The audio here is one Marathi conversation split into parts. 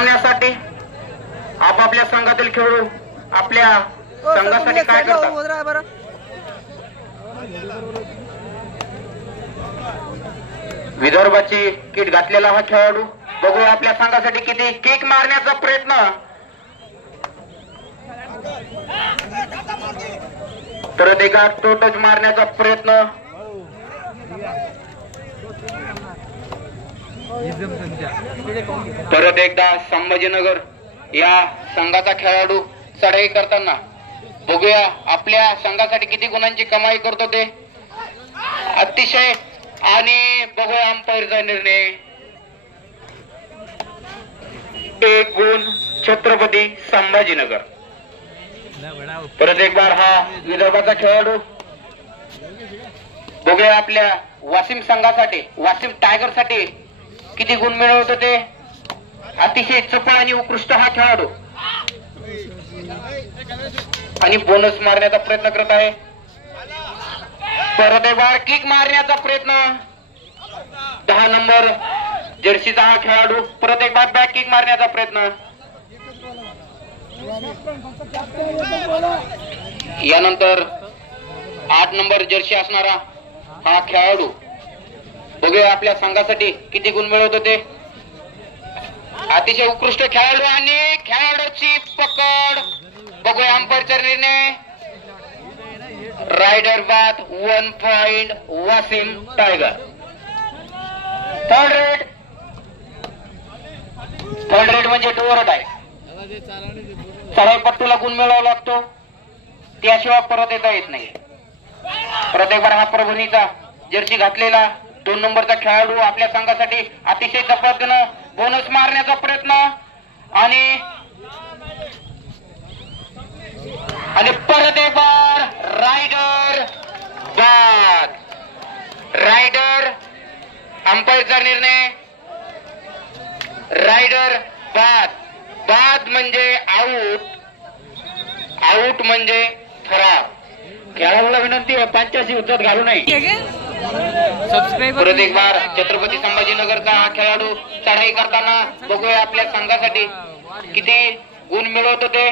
सामन्यासाठी आपापल्या संघातील खेळाडू आपल्या संघासाठी काय करतात? विदर्भाची किट घातलेला हा खेळाडू बघूया आपल्या संघासाठी किती किक मारण्याचा प्रयत्न. परत एकदा तो टच मारण्याचा प्रयत्न. परत एकदा संभाजीनगर या संघाचा खेळाडू चढाई करताना बघूया आपल्या संघासाठी किती गुणांची कमाई करतो ते. अतिशय आणि बघूया अंपायरचा निर्णय. 1 गुण छत्रपती संभाजीनगर. परत एक बार हा विदर्भाचा खेळाडू बघूया आपल्या वाशिम संघासाठी वाशिम टायगर साठी किती गुण मिळवतो ते. अतिशय चपळ आणि उत्कृष्ट हा खेळाडू आणि बोनस मारण्याचा प्रयत्न करत आहे. परत एक बार किक मारण्याचा प्रयत्न. 10 नंबर जर्सीचा हा खेळाडू परत एक बार बॅक किक मारण्याचा प्रयत्न. यानंतर 8 नंबर जर्सी असणारा हा खेळाडू बघूया आपल्या संघासाठी किती गुण मिळवतो ते. अतिशय उत्कृष्ट खेळाडू आणि खेळाडूची पकड बघूया अंपायरचा निर्णय. रायडर बाद 1 point Washim tiger. Third red म्हणजे डोअरट आहे. चढाईपट्टूला गुण मिळवावा लागतो त्याशिवाय परत येता येत नाही. परत एक बार हा परभणीचा जर्सी घातलेला 2 नंबरचा खेळाडू आपल्या संघासाठी अतिशय चपळतेनं बोनस मारण्याचा प्रयत्न आणि परत एक बार रायडर बाद. रायडर अंपायरचा निर्णय. रायडर बाद. बाद म्हणजे आऊट. आऊट म्हणजे फरार. खेळाडूला विनंती आहे पंचाशी उत्तर घालू नये. परत एक बार छत्रपती संभाजीनगरचा हा खेळाडू चढाई करताना बघूया आपल्या संघासाठी किती गुण मिळवतो ते.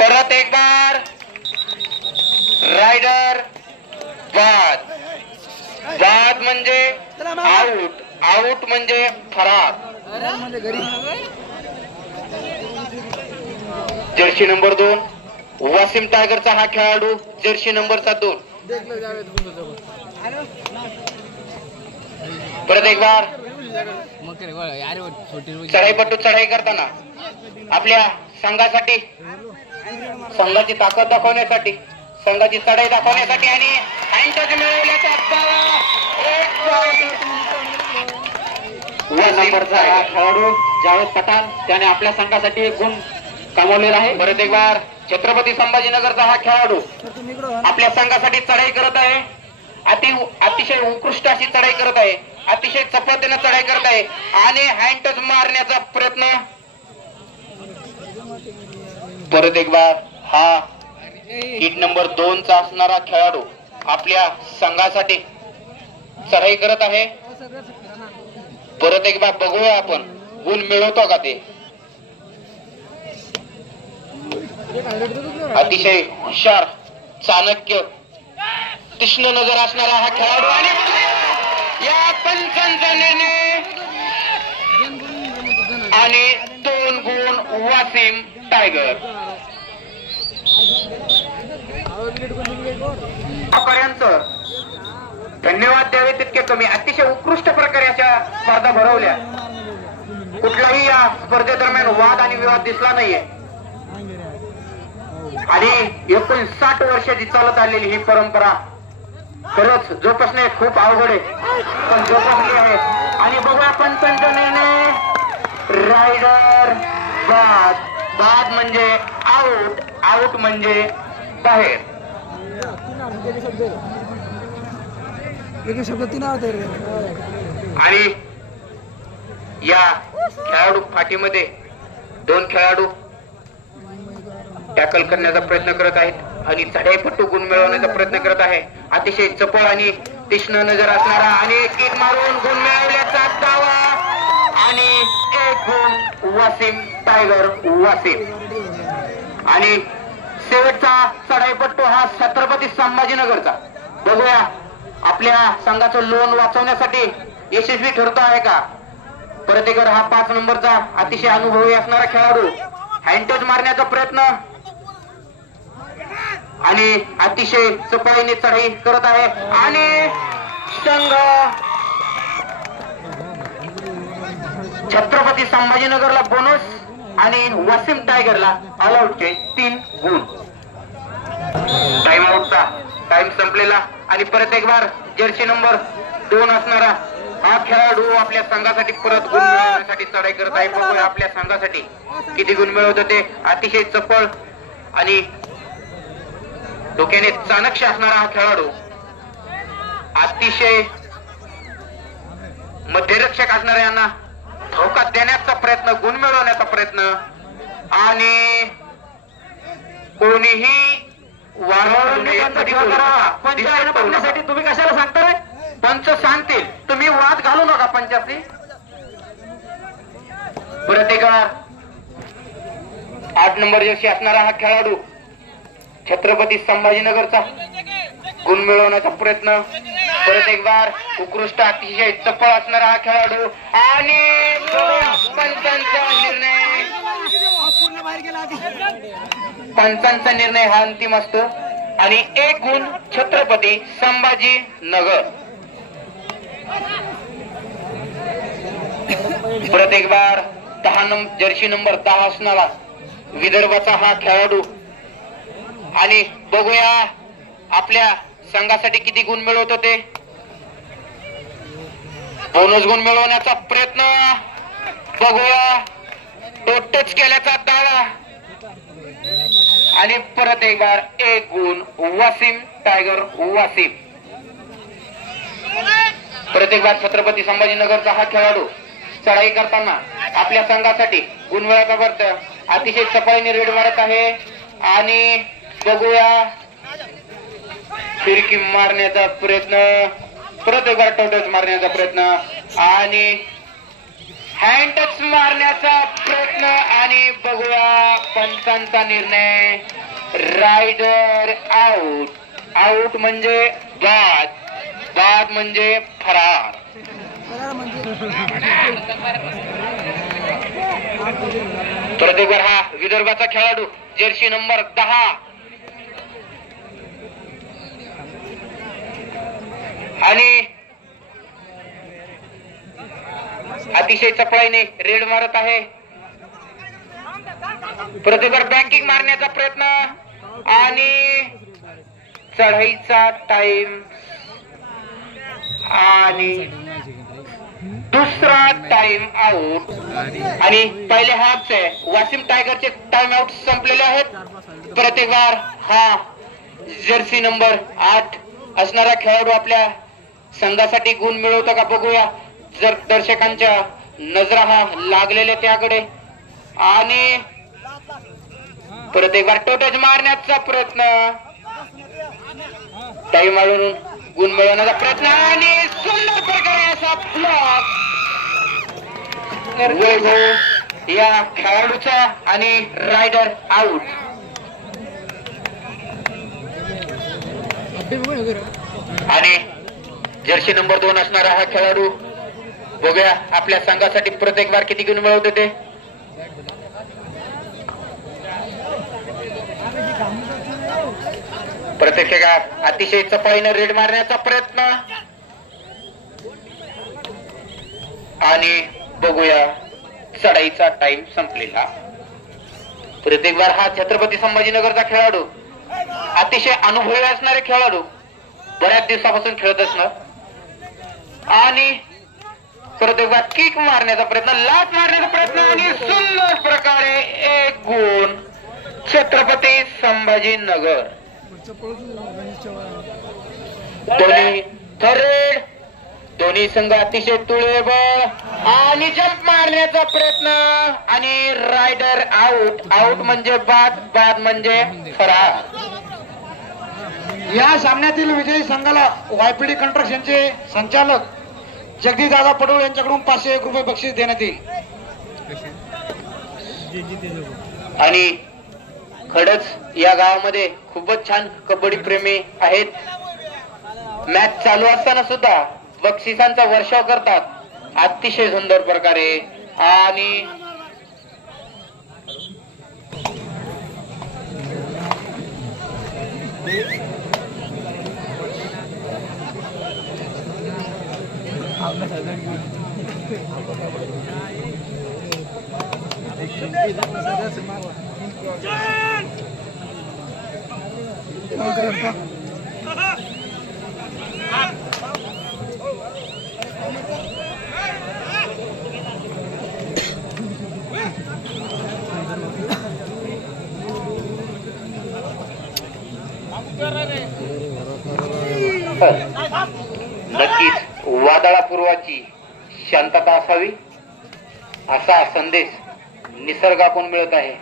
परत एक बार रायडर बाद. बाद म्हणजे आऊट. आऊट म्हणजे फरार. जर्सी नंबर 2 वाशिम टायगरचा हा खेळाडू जर्सी नंबरचा 2. परत एक बार चढाईपट्टू चढाई करताना आपल्या संघासाठी संघाची ताकद दाखवण्यासाठी संघाची चढाई दाखवण्यासाठी आणि हँडटच मिळवण्याचा नंबरचा हा खेळाडू जावेद पठाण त्याने आपल्या संघासाठी एक गुण कमावलेला आहे. परत एक बार छत्रपती संभाजीनगरचा हा खेळाडू आपल्या संघासाठी चढाई करत आहे. अतिशय उत्कृष्ट अशी चढाई करत आहे. अतिशय चपळतेने चढाई करत आहे आणि हँडटच मारण्याचा प्रयत्न. परत एक बार हा किट नंबर 2 चा असणारा खेळाडू आपल्या संघासाठी चढाई करत आहे. परत एक बार बघूया आपण गुण मिळवतो का ते. अतिशय हुशार चाणक्य तीक्ष्ण नजर असणारा हा खेळाडू आणि या पंचांचा निर्णय आणि 2 गुण वाशिम टायगर. धन्यवाद द्यावे तितके कमी. अतिशय उत्कृष्ट प्रकारे अशा स्पर्धा भरवल्या. कुठलाही या स्पर्धेदरम्यान वाद आणि विवाद दिसला नाहीये आणि 59 वर्षाची चालत आलेली ही परंपरा खरंच जोपासणे खूप अवघड आहे पण जोपासली आहे. आणि बघूया पंचांचा निर्णय. रायडर बाद. बाद म्हणजे आऊट. आऊट म्हणजे बाहेर. आणि या खेळाडू फाटीमध्ये 2 खेळाडू टॅकल करण्याचा प्रयत्न करत आहेत आणि चढाईपट्टू गुण मिळवण्याचा प्रयत्न करत आहे. अतिशय चपळ आणि तीक्ष्ण नजर असणारा आणि किक मारून गुण मिळवल्याचा दावा आणि 1 गुण वासिम टायगर वासिम. आणि शेवटचा चढाईपट्टू हा छत्रपती संभाजीनगरचा. बघूया आपल्या संघाचं लोन वाचवण्यासाठी यशस्वी ठरतो आहे का. परत एकदा हा 5 नंबरचा अतिशय अनुभवी असणारा खेळाडू हँडटच मारण्याचा प्रयत्न आणि अतिशय चपळीने चढाई करत आहे आणि संघ छत्रपती संभाजीनगरला बोनस आणि वासिम टायगरला ऑलआउटचे 3 गुण. टाइम आउटचा टाइम संपलेला आणि परत एक बार जर्सी नंबर 2 असणारा हा खेळाडू आपल्या संघासाठी परत गुण मिळवण्यासाठी चढाई करत आहे. बघूया आपल्या संघासाठी किती गुण मिळवत होते. अतिशय चपळ आणि डोक्याने चाणक्य असणारा हा खेळाडू अतिशय मध्यरक्षक असणाऱ्या यांना धोका देण्याचा प्रयत्न गुण मिळवण्याचा प्रयत्न आणि कोणीही वाढवण्यासाठी तुम्ही कशाला सांगताय. पंच सांगतील तुम्ही वाद घालू नका पंचाशी. परत एक 8 नंबर जर्सी असणारा हा खेळाडू छत्रपती संभाजीनगरचा गुण मिळवण्याचा प्रयत्न. परत एक बार उत्कृष्ट अतिशय चपळ असणारा हा खेळाडू आणि पंचांचा निर्णय हा अंतिम असतो आणि 1 गुण छत्रपती संभाजीनगर. परत एक बार 10 जर्सी नंबर 10 असणारा विदर्भाचा हा खेळाडू आणि बघूया आपल्या संघासाठी किती गुण मिळवत होते. बोनस गुण मिळवण्याचा प्रयत्न. बघूया तो टच केल्याचा दावा आणि परत एक बार 1 गुण वासिम टायगर वासिम. परत एक बार छत्रपती संभाजीनगरचा हा खेळाडू चढाई करताना आपल्या संघासाठी गुण मिळवण्याचा प्रयत्न अतिशय चपळीने रेड मारत आहे आणि बघूया फिरकी मारण्याचा प्रयत्न. परत एक बार टच मारण्याचा प्रयत्न आणि हँड टच मारण्याचा प्रयत्न आणि बघूया पंचांचा निर्णय रायडर आउट. आउट म्हणजे बाद, बाद म्हणजे फरार. परत एक बार हा विदर्भाचा खेळाडू जर्सी नंबर 10 आणि अतिशय चपळाईने रेड मारत आहे. परत एक बार बँकिंग मारण्याचा प्रयत्न आणि चढाईचा टाइम आणि दुसरा टाइम आउट आणि पहिले हाफचे वासिम टायगरचे टाइम आउट संपलेले आहेत. परत एक बार हा जर्सी नंबर 8 असणारा खेळाडू आपल्या संघासाठी गुण मिळवतो का बघूया. जर दर्शकांच्या नजरा हा लागलेले त्याकडे आणि परत एक बार टोटच मारण्याचा प्रयत्न टाइम वाढवून गुण मिळवण्याचा प्रयत्न आणि सुंदर प्रकारे असा ब्लॉक या खेळाडूचा आणि रायडर आउट. आणि जर्सी नंबर 2 असणारा हा खेळाडू बघूया आपल्या संघासाठी प्रत्येक बार किती गुण मिळवत होते. प्रत्येक अतिशय चपळीने रेड मारण्याचा प्रयत्न आणि बघूया चढाईचा टाइम संपलेला. प्रत्येक बार हा छत्रपती संभाजीनगरचा खेळाडू अतिशय अनुभवी असणारे खेळाडू बऱ्याच दिवसापासून खेळत असणार आणि परत एकदा किक मारण्याचा प्रयत्न, लाथ मारण्याचा प्रयत्न आणि सुंदर प्रकारे 1 गुण छत्रपती संभाजीनगर. दोन्ही संघ अतिशय तुळेबळ आणि जंप मारण्याचा प्रयत्न आणि रायडर आउट. आउट म्हणजे बाद, बाद म्हणजे फरार. या सामन्यातील विजयी संघाला वायपीडी कंस्ट्रक्शनचे संचालक जगदीशदादा पडोळ यांच्याकडून 501 रुपये बक्षीस देण्यात येईल. आणि खडच या गावामध्ये खूपच छान कबड्डी प्रेमी आहेत. मॅच चालू असताना सुद्धा बक्षिसांचा वर्षाव करतात अतिशय सुंदर प्रकारे. आणि नक्कीच वादळापूर्वाची शांतता असावी असा संदेश निसर्गाकडून मिळत आहे.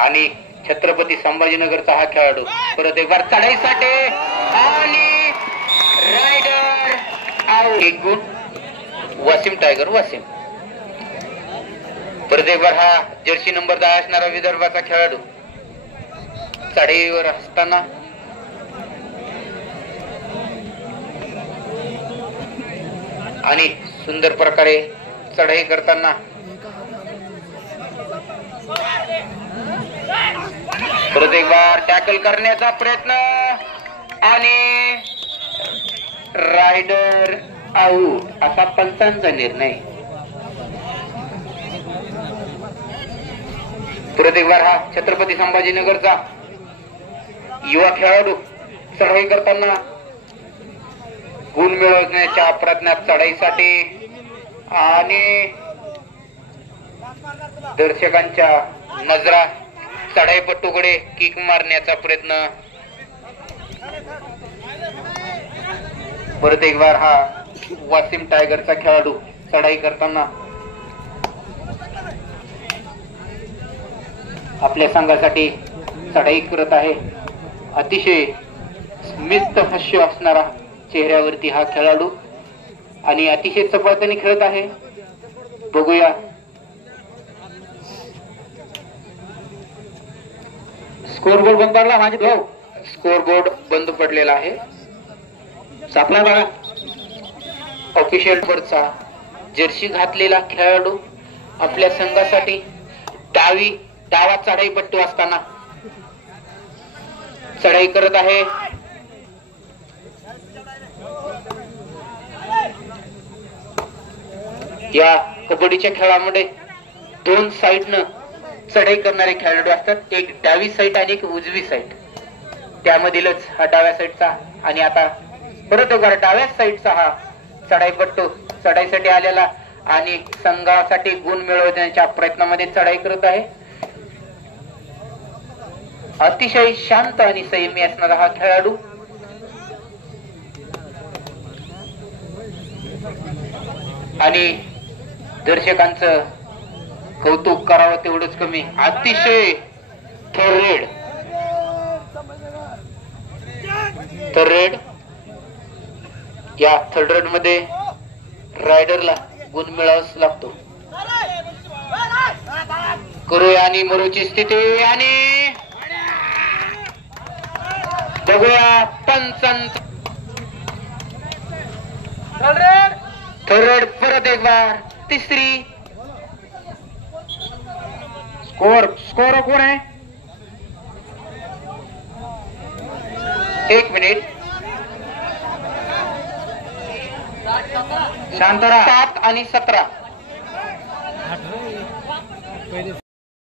आणि छत्रपती संभाजीनगरचा हा खेळाडू परत एक बार चढाईसाठी आणि रायडर आउट. एक गुण वासिम टायगर वासिम. परत एक बार हा जर्सी नंबर 10 असणारा विदर्भाचा खेळाडू चढाईवर असताना आणि सुंदर प्रकारे चढाई करताना परत एक बार टॅकल करण्याचा प्रयत्न आणि रायडर आऊट असा पंचांचा निर्णय. परत एक बार हा छत्रपती संभाजीनगरचा युवा खेळाडू चढाई करताना गुण मिळवण्याच्या प्रयत्नात चढाईसाठी आणि दर्शकांच्या नजरा चढाईपट्टूकडे किक मारण्याचा प्रयत्न. परत एक बार हा वासिम टायगरचा खेळाडू चढाई करताना आपल्या संघासाठी चढाई करत आहे. अतिशय स्मित हास्य असणारा चेहऱ्यावरती हा खेळाडू आणि अतिशय चपळतेने खेळत आहे. बघूया स्कोरबोर्ड बंद पडला माझे भाऊ. स्कोरबोर्ड बंद पडलेला आहे. सापला बघा. ऑफिशियल वरचा जर्सी घातलेला खेळाडू आपल्या संघासाठी डावा चढाईपट्टू असताना चढाई करत आहे. या कबड्डीच्या खेळामध्ये दोन साईडनं चढाई करणारे खेळाडू असतात. एक डावी साईड आणि एक उजवी साईड. त्यामधीलच हा डाव्या साईडचा आणि आता परत एकदा डाव्या साईडचा हा चढाईपट्टू चढाईसाठी आलेला आणि संघासाठी गुण मिळवण्याच्या प्रयत्नामध्ये चढाई करत आहे. अतिशय शांत आणि संयमी असणारा हा खेळाडू आणि दर्शकांचं कौतुक करावं तेवढंच कमी. अतिशय थर्ड या थर्ड रेड मध्ये रायडरला गुण मिळावाच लागतो. करूया आणि मरूची स्थिती आणि बघूया पंचांचा थर्ड परत एक बार तिसरी. स्कोर कोण आहे? 1 मिनिट. शांतरा 7 आणि 17.